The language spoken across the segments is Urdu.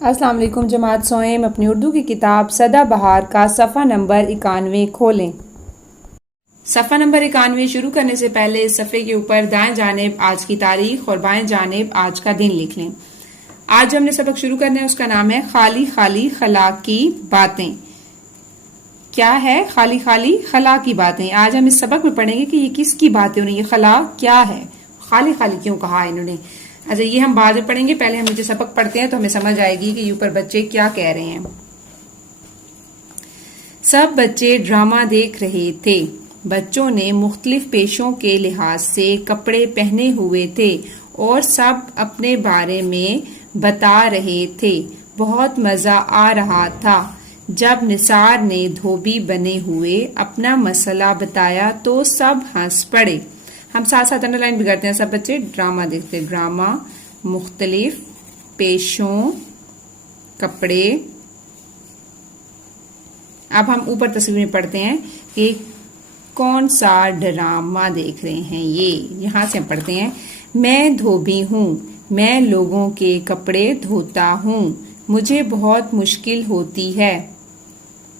السلام علیکم جماعت سوئم، اپنی اردو کی کتاب سدا بہار کا صفحہ نمبر 91 کھولیں۔ صفحہ نمبر 91 شروع کرنے سے پہلے اس صفحے کے اوپر دائیں جانب آج کی تاریخ اور بائیں جانب آج کا دن لکھ لیں۔ آج ہم نے سبق شروع کرنا ہے، اس کا نام ہے خالی خالی خلا کی باتیں۔ کیا ہے؟ خالی خالی خلا کی باتیں۔ آج ہم اس سبق میں پڑھیں گے کہ یہ کس کی باتیں ہو رہی ہیں، یہ خلا کیا ہے، خالی خالی کیوں کہا انہوں نے۔ اچھا، یہ ہم بعد میں پڑھیں گے، پہلے ہم نیچے سبق پڑھتے ہیں تو ہمیں سمجھ آئے گی کہ یہ اوپر بچے کیا کہہ رہے ہیں۔ سب بچے ڈرامہ دیکھ رہے تھے۔ بچوں نے مختلف پیشوں کے لحاظ سے کپڑے پہنے ہوئے تھے اور سب اپنے بارے میں بتا رہے تھے۔ بہت مزہ آ رہا تھا۔ جب نثار نے دھوبی بنے ہوئے اپنا مسئلہ بتایا تو سب ہنس پڑے۔ ہم ساتھ ساتھ انڈر لائن بھی کرتے ہیں، سب بچے ڈرامہ دیکھتے، ڈرامہ، مختلف پیشوں، کپڑے۔ اب ہم اوپر تصویر میں پڑھتے ہیں کہ کون سا ڈرامہ دیکھ رہے ہیں۔ یہاں سے ہم پڑھتے ہیں، میں دھوبی ہوں، میں لوگوں کے کپڑے دھوتا ہوں، مجھے بہت مشکل ہوتی ہے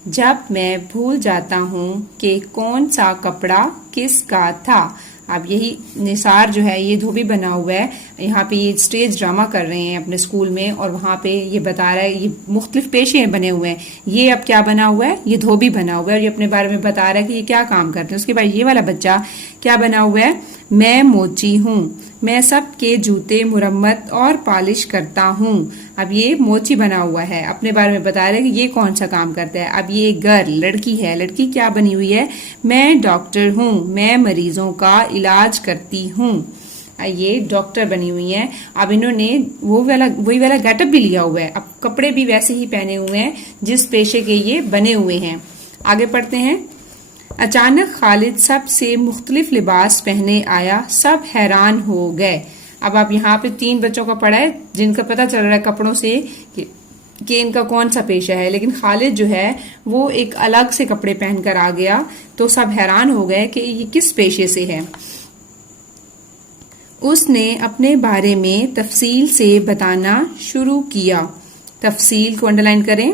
جب میں بھول جاتا ہوں کہ کون سا کپڑا کس کا تھا۔ اب یہی نثار جو ہے یہ دھوبی بنا ہوا ہے، یہاں پہ یہ اسٹیج ڈرامہ کر رہے ہیں اپنے اسکول میں، اور وہاں پہ یہ بتا رہا ہے، یہ مختلف پیشے بنے ہوئے ہیں، یہ اب کیا بنا ہوا ہے، یہ دھوبی بنا ہوا ہے اور یہ اپنے بارے میں بتا رہا ہے کہ یہ کیا کام کرتے ہیں۔ اس کے بعد یہ والا بچہ کیا بنا ہوا ہے، میں موچی ہوں، میں سب کے جوتے مرمت اور پالش کرتا ہوں۔ اب یہ موچی بنا ہوا ہے، اپنے بارے میں بتا رہا ہے کہ یہ کون سا کام کرتا ہے۔ اب یہ گرل لڑکی ہے، لڑکی کیا بنی ہوئی ہے، میں ڈاکٹر ہوں، میں مریضوں کا علاج کرتی ہوں۔ یہ ڈاکٹر بنی ہوئی ہیں۔ اب انہوں نے وہی والا گیٹ اپ بھی لیا ہوا ہے، اب کپڑے بھی ویسے ہی پہنے ہوئے ہیں جس پیشے کے یہ بنے ہوئے ہیں۔ آگے پڑھتے ہیں۔ اچانک خالد سب سے مختلف لباس پہنے آیا، سب حیران ہو گئے۔ اب آپ یہاں پہ 3 بچوں کا پڑھا ہے جن کا پتہ چل رہا ہے کپڑوں سے کہ ان کا کون سا پیشہ ہے، لیکن خالد جو ہے وہ ایک الگ سے کپڑے پہن کر آ گیا تو سب حیران ہو گئے کہ یہ کس پیشے سے ہے۔ اس نے اپنے بارے میں تفصیل سے بتانا شروع کیا، تفصیل کو انڈر لائن کریں،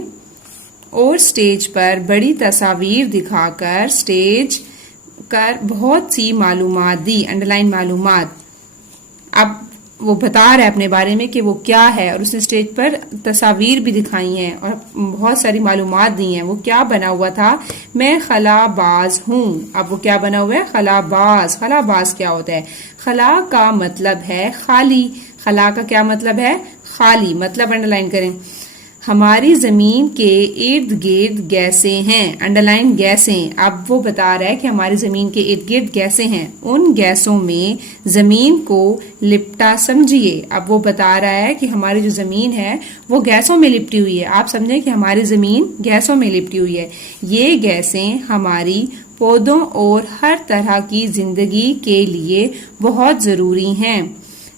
اور سٹیج پر بڑی تصاویر دکھا کر سٹیج کر بہت سی معلومات دی، انڈر لائن معلومات۔ اب وہ بتا رہا ہے اپنے بارے میں کہ وہ کیا ہے، اور اس نے سٹیج پر تصاویر بھی دکھائی ہیں اور بہت ساری معلومات دی ہیں۔ وہ کیا بنا ہوا تھا، میں خلا باز ہوں۔ اب وہ کیا بنا ہوا ہے، خلا باز۔ خلا باز کیا ہوتا ہے، خلا کا مطلب ہے خالی، خلا کا کیا مطلب ہے، خالی، مطلب انڈر لائن کریں۔ ہماری زمین کے ارد گرد گیسیں ہیں، انڈر لائن گیسیں۔ اب وہ بتا رہا ہے کہ ہماری زمین کے ارد گرد گیسیں ہیں، ان گیسوں میں زمین کو لپٹا سمجھیے۔ اب وہ بتا رہا ہے کہ ہماری جو زمین ہے وہ گیسوں میں لپٹی ہوئی ہے، آپ سمجھیں کہ ہماری زمین گیسوں میں لپٹی ہوئی ہے۔ یہ گیسیں ہماری پودوں اور ہر طرح کی زندگی کے لیے بہت ضروری ہیں۔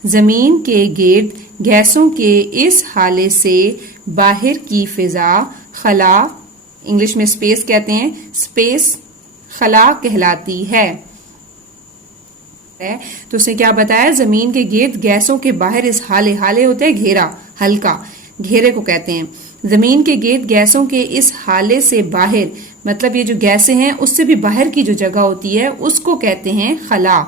زمین کے گرد گیسوں کے اس حالے سے باہر کی فضا خلا، انگلش میں اسپیس کہتے ہیں، اسپیس خلا کہلاتی ہے۔ تو اس نے کیا بتایا، زمین کے گرد گیسوں کے باہر اس حالے ہوتے ہیں گھیرا، ہلکا، گھیرے کو کہتے ہیں۔ زمین کے گرد گیسوں کے اس حالے سے باہر، مطلب یہ جو گیسیں ہیں اس سے بھی باہر کی جو جگہ ہوتی ہے اس کو کہتے ہیں خلا۔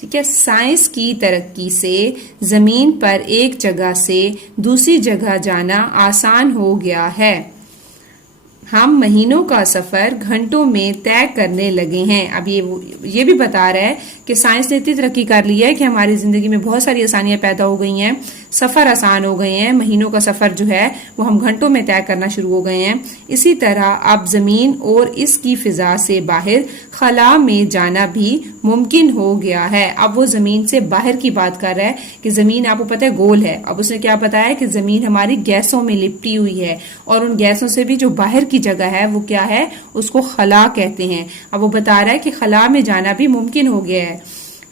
ٹھیک ہے، سائنس کی ترقی سے زمین پر ایک جگہ سے دوسری جگہ جانا آسان ہو گیا ہے۔ ہم مہینوں کا سفر گھنٹوں میں طے کرنے لگے ہیں۔ اب یہ بھی بتا رہا ہے کہ سائنس نے اتنی ترقی کر لی ہے کہ ہماری زندگی میں بہت ساری آسانیاں پیدا ہو گئی ہیں، سفر آسان ہو گئے ہیں، مہینوں کا سفر جو ہے وہ ہم گھنٹوں میں طے کرنا شروع ہو گئے ہیں۔ اسی طرح اب زمین اور اس کی فضا سے باہر خلا میں جانا بھی ممکن ہو گیا ہے۔ اب وہ زمین سے باہر کی بات کر رہا ہے کہ زمین آپ کو پتہ ہے گول ہے، اب اس نے کیا بتایا کہ زمین ہماری گیسوں میں لپٹی ہوئی ہے، اور ان گیسوں سے بھی جو باہر کی جگہ ہے وہ کیا ہے، اس کو خلا کہتے ہیں۔ اب وہ بتا رہا ہے کہ خلا میں جانا بھی ممکن ہو گیا ہے۔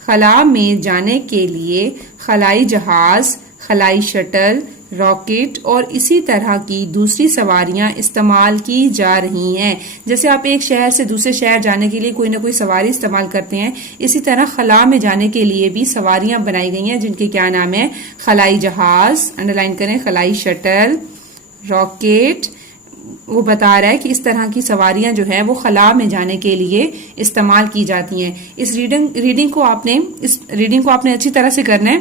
خلا میں جانے کے لیے خلائی جہاز، خلائی شٹل، راکٹ اور اسی طرح کی دوسری سواریاں استعمال کی جا رہی ہیں۔ جیسے آپ ایک شہر سے دوسرے شہر جانے کے لیے کوئی نہ کوئی سواری استعمال کرتے ہیں، اسی طرح خلا میں جانے کے لیے بھی سواریاں بنائی گئی ہیں جن کے کیا نام ہے، خلائی جہاز، انڈر لائن کریں، خلائی شٹل، راکٹ وہ بتا رہا ہے کہ اس طرح کی سواریاں جو ہیں وہ خلا میں جانے کے لیے استعمال کی جاتی ہیں. اس ریڈنگ کو آپ نے اچھی طرح سے کرنا ہے.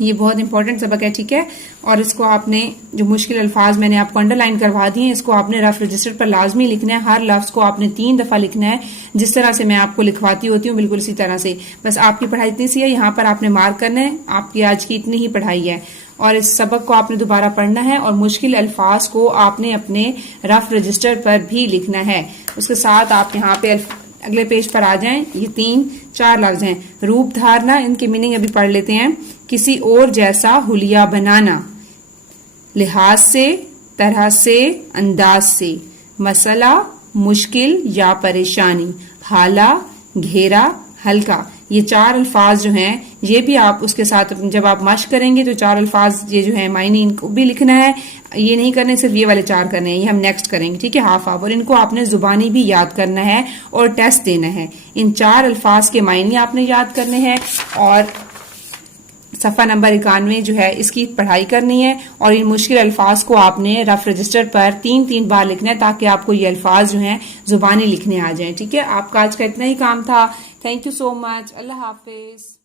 یہ بہت امپورٹنٹ سبق ہے, ٹھیک ہے. اور اس کو آپ نے جو مشکل الفاظ میں نے آپ کو انڈر لائن کروا دی ہیں, اس کو آپ نے رف رجسٹر پر لازمی لکھنا ہے. ہر لفظ کو آپ نے 3 دفعہ لکھنا ہے, جس طرح سے میں آپ کو لکھواتی ہوتی ہوں بالکل اسی طرح سے. بس آپ کی پڑھائی اتنی سی ہے, یہاں پر آپ نے مارک کرنا ہے. آپ کی آج کی اتنی ہی پڑھائی ہے, اور اس سبق کو آپ نے دوبارہ پڑھنا ہے, اور مشکل الفاظ کو آپ نے اپنے رف رجسٹر پر بھی لکھنا ہے. اس کے ساتھ آپ یہاں پہ اگلے پیج پر آ جائیں. یہ 4 لفظ ہیں. روپ دھارنا, ان کی میننگ ابھی پڑھ لیتے ہیں. کسی اور جیسا حلیہ بنانا, لحاظ سے, طرح سے, انداز سے. مسئلہ, مشکل یا پریشانی. حالہ, گھیرا, ہلکا. یہ 4 الفاظ جو ہیں یہ بھی آپ اس کے ساتھ جب آپ مشق کریں گے تو 4 الفاظ یہ جو ہیں معنی ان کو بھی لکھنا ہے. یہ نہیں کرنے, صرف یہ والے 4 کرنے ہیں, یہ ہم نیکسٹ کریں گے, ٹھیک ہے, ہاف. اور ان کو آپ نے زبانی بھی یاد کرنا ہے اور ٹیسٹ دینا ہے. ان 4 الفاظ کے معنی آپ نے یاد کرنے ہیں, اور صفحہ نمبر 91 جو ہے اس کی پڑھائی کرنی ہے. اور ان مشکل الفاظ کو آپ نے رف رجسٹر پر 3 بار لکھنا ہے, تاکہ آپ کو یہ الفاظ جو ہیں زبانی لکھنے آ جائیں, ٹھیک ہے. آپ کا آج کا اتنا ہی کام تھا. تھینک یو سو مچ. اللہ حافظ.